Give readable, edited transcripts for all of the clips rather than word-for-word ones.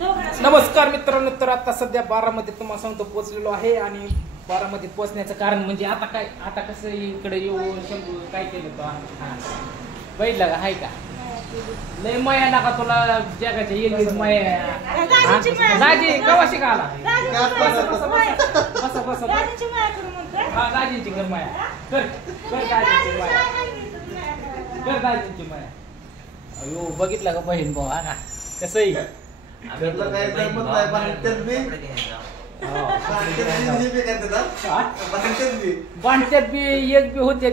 नमस्कार मित्रांनो, तर आता सध्या बारामतीत तुम्हाला सांगतो पोहोचलेलो आहे. आणि बारामतीत पोहोचण्याचं कारण म्हणजे आता कसं इकडे येऊन शंभू काय केलं तो बघितलं का? हाय का लय माया नका तुला जगाच्या येईल माया. दाजी कवा शिकाला बस बस हा दाजींची कर माया कर दाजींची माया कर दाजींची माया. अयो बघितलं का बहीण भाऊ हा ना कसंही बांधत्यात बी एक बी होते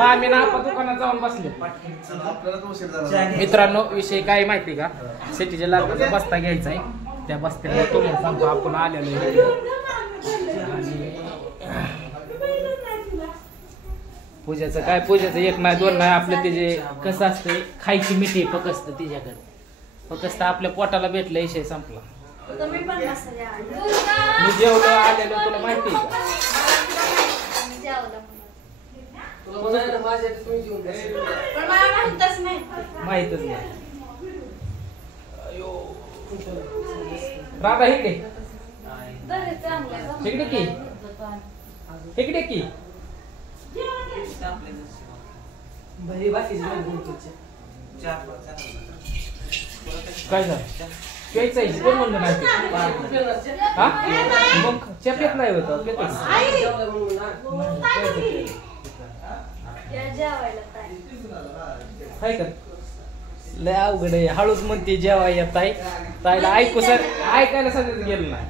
आम्ही ना आपण दुकानात जाऊन बसले. मित्रांनो विषय काय माहिती का? सिटीच्या लागला बस्ता घ्यायचा आहे. त्या बस्त्याला तुम्हाला सांगतो आपण आलेलो पूजाचं काय पूजाचं एक नाही दोन नाही आपलं त्याचे कसं असतं खायची मिठी फकस्त तिच्याकडे फकस्त आपल्या पोटाला भेटलं विषय संपला. मी जेवलो आलेलो तुला माहिती आहे का? माहितच नाही. राधा इकडे इकडे की इकडे की काय झालं प्यायचं कोण म्हणलं नाही हा मग चेपेत नाही होत काय कर लय अवघड आहे. हळूच म्हणते जेव्हा येत आहे ताईला ऐकू सर ऐकायला सगळं गेलं नाही.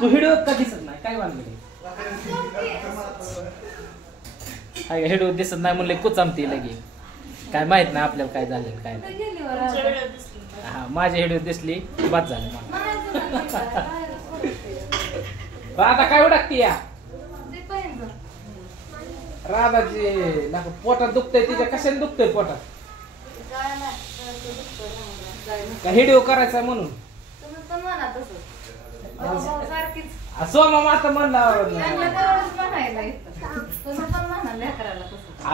तू व्हिडिओ का दिसत नाही काय वाटलं व्हिडिओ दिसत नाही म्हणले कुचामती लगे काय माहित नाही आपल्याला काय झालं काय नाही. हा माझी व्हिडिओ दिसली बाद झालं. आता काय उडकती या राधाची पोटात दुखतंय तिच्या कशाने दुखतंय पोटात का व्हिडिओ करायचा म्हणून सोमा माता म्हणला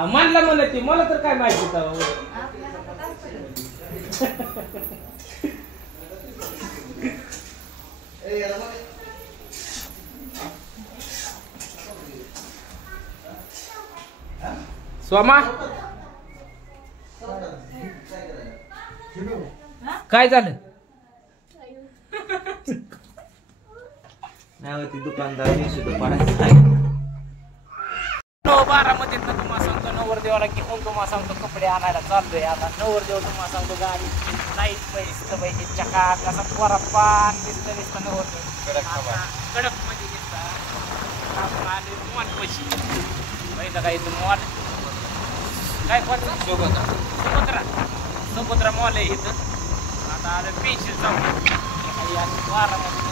म्हणला म्हणत ती मला तर काय माहिती सोमा काय झालं नाही दुकानदार बारामतीत तुम्हाला सांगतो नवरदेवाला घेऊन तुम्हाला सांगतो कपडे आणायला चाललोय. आता नवरदेव तुम्हाला सांगतो गाडी नाही पैसे पाहिजे चका कसा पोरापान दिसतं दिसतं नवरदेव कडक मध्ये दिसतात आपण आले मॉल पैसे पहिलं काय इथं मॉल काय सुभद्रा मॉल आहे इथं. आता आलं पेन्शन जाऊन बारामध्ये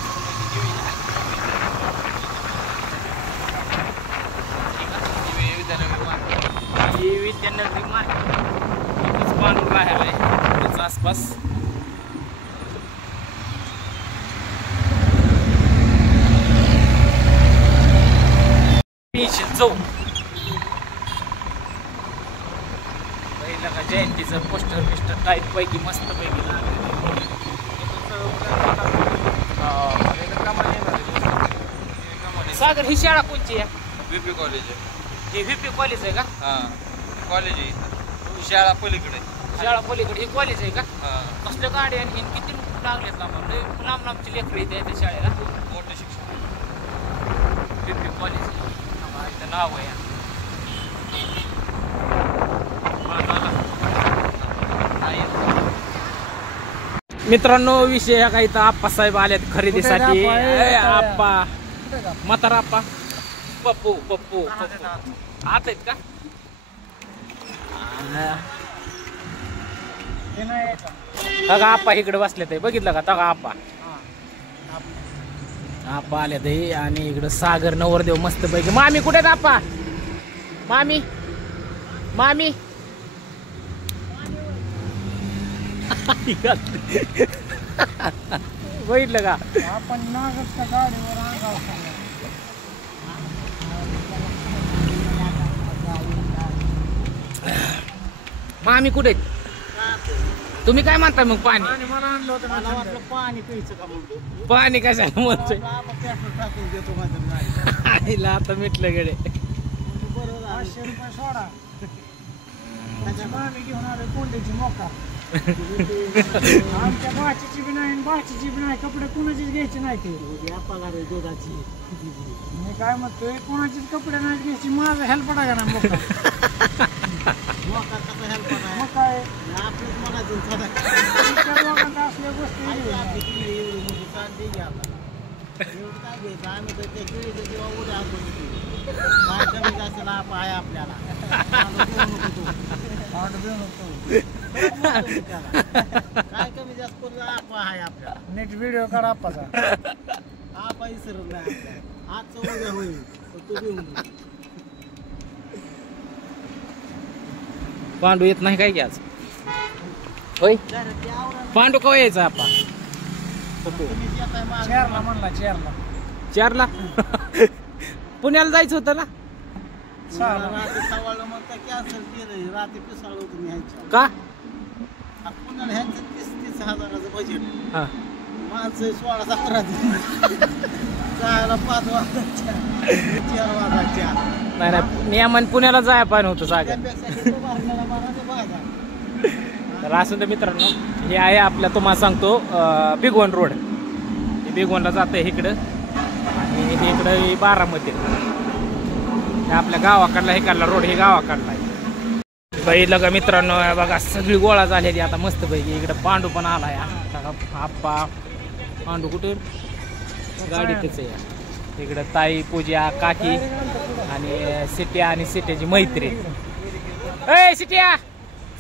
विद्यानगरी मार्केट पांढर राहायला आहे आसपास. पेन्शन जाऊ पहिला का जयंतीचं पोस्टर टाईप पैकी मस्त पैकी सागर ही शाळा कोणची आहे? व्हीपी कॉलेज आहे. हे व्हीपी कॉलेज आहे का? हा कॉलेज आहे. शाळा पलीकडे ही कॉलेज आहे का? हा कसल्या गाडी आणि किती लागलेत लांब लांबची लेकरं इथे त्या शाळेला मोठं शिक्षण व्हीपी कॉलेज इथं नाव आहे. मित्रांनो विषय काय तर आप्पा साहेब आलेत खरेदीसाठी. आप्पा म्हातारा आप्पा पप्पू आत आहेत का? तगा आप्पा इकडे बसले ते बघितलं का? तगा आप्पा आले ते आणि इकडं सागर नवरदेव मस्त पैकी. मामी कुठे आहेत आप्पा? मामी बघितलं का आपण नागरच्या गाडीवर अंगावर मामी कुठे तुम्ही काय म्हणता मग पाणी आणि मला आणलं होतं मला वाटलं पाणी प्यायचं का म्हणतो पाणी कशाला म्हणतोय आपण पेट्रोल टाकून देतो माझ्या आईला आता मिटलं गेले 500 रुपये सोडा त्याच्या मामी घेऊन आले कोंड्याची मोका आमच्या भाचीची बी नाही भाचीची बी नाही कपडे कुणाचीच घ्यायचे नाही ते पगार दुधाची मी काय म्हणतोय कुणाचीच कपडे नाही घ्यायची माझा हेल्प पडा का ना मोका मग काय आपल्याच मनातून लोकांना असल्या गोष्टी आम्ही तर त्या केळीचं जेव्हा उद्या काय कमी जास्त लाभ आहे आपल्याला काय कमी जास्त करून लाभ आहे आपल्याला नेक्स्ट व्हिडिओ काढा आपाचा आपा विसरत नाही आपल्याला आजचं उद्या होईल तू घेऊन पांडू येत नाही काय की आज होय पांडू कवा यायचा आपा चेअरला म्हणला चेअरला 4ला पुण्याला जायचं होतं ना सवाल मग कॅन्सल केलं रात्री पिसाळ होतं न्यायचं का पुण्याला ह्यांचं 30,000-30,000चं बजेट हा माणसं 16-17 जायला 5 वाजता 4 वाजता नाही नाही नियमान पुण्याला जायला पाहिजे होतं सागर तर असं तर मित्रांनो हे आहे आपल्या तुम्हाला सांगतो बिगवन रोड हे बिगवनला जातं इकडं आणि हे इकडं बारामती हे आपल्या गावाकडला इकडला रोड हे गावाकडला आहे बघितलं का मित्रांनो बघा सगळी गोळा झालेली आता मस्त पैकी इकडं पांडू पण आलाय आप्पा पांडू कुठे गाडीतच आहे इकडं ताई पूजा काकी आणि सिट्या आणि सिट्याची मैत्री ए सिट्या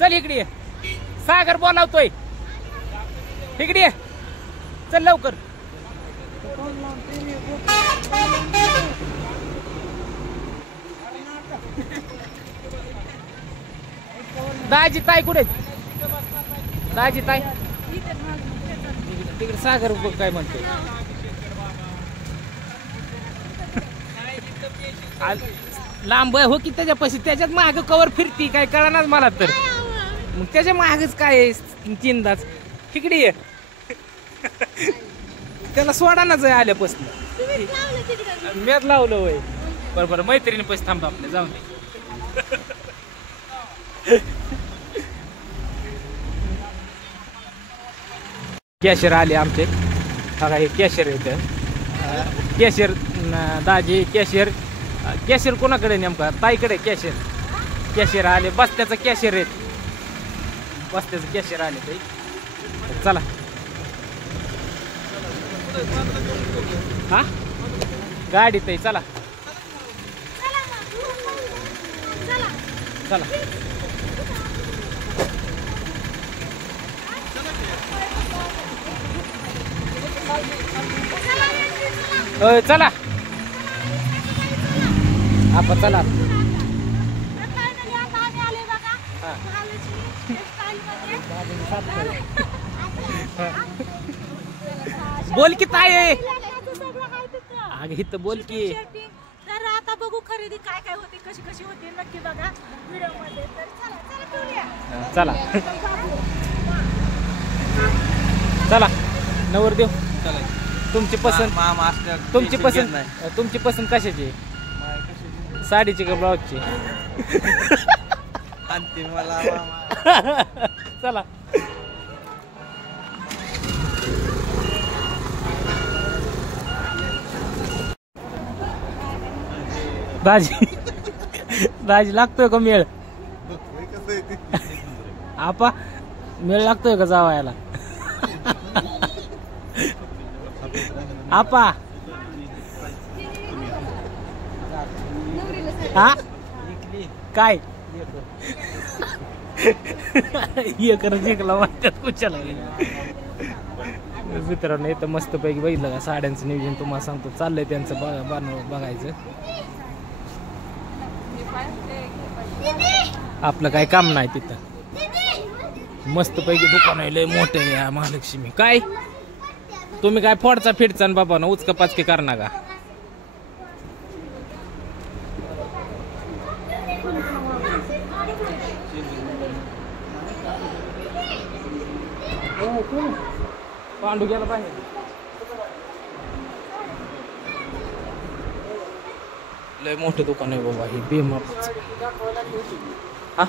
चल इकडे ये. सागर बोलावतोय इकडे ये. चल लवकर दाजी ताई कुठे दाजी ताई तिकडे सागर काय म्हणतोय लांब हो की त्याच्यापाशी त्याच्यात माग कवर फिरती काय कळणार मला तर मग त्याच्या मागच काय चिंदाच तिकडे ये त्याला सोडा ना जाय आल्यापासून मेद लावलं होय बरोबर मैत्रिणी पैसे थांबा आपल्या जाऊन दे कॅशियर आले आमचे बघा हे कॅशियर येतं कॅशियर दाजी कॅशियर कोणाकडे नेमका ताईकडे कॅशियर आले बस्त्याचं कॅशियर आहेत बस्त्याचं कॅशियर आले ताई चला हा गाडी ताई चला चला चला आपण चला बोल की ताई अगं इथं बोल की तर आता बघू खरेदी काय काय होती कशी कशी होती नक्की बघा व्हिडिओ मध्ये तर चला चला नवरदेव तुमची पसंत तुमची पसंत कशाची साडीची का ब्लाउजची मला चला दाजी लागतोय का मेळ आपा मेळ लागतोय का जावायला आपा हा काय एकर जिंकला वाटत कुशाला मित्रांनो इथं मस्त पैकी बघितलं का साड्यांचं नियोजन तुम्हाला सांगतो चाललंय त्यांचं बघायचं आपलं काय काम नाही तिथं मस्त पैकी दुकान आहे लय मोठं आहे महालक्ष्मी काय तुम्ही काय फोडचा फिटचा बाबा ना उचका पाचके करणार का? पांडू गेला पाहिजे. लय मोठं दुकान आहे बाबा हे बेमाप. हा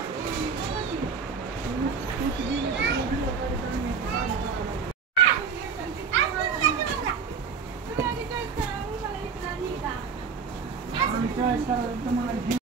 आणि काय करायचं तुम्हाला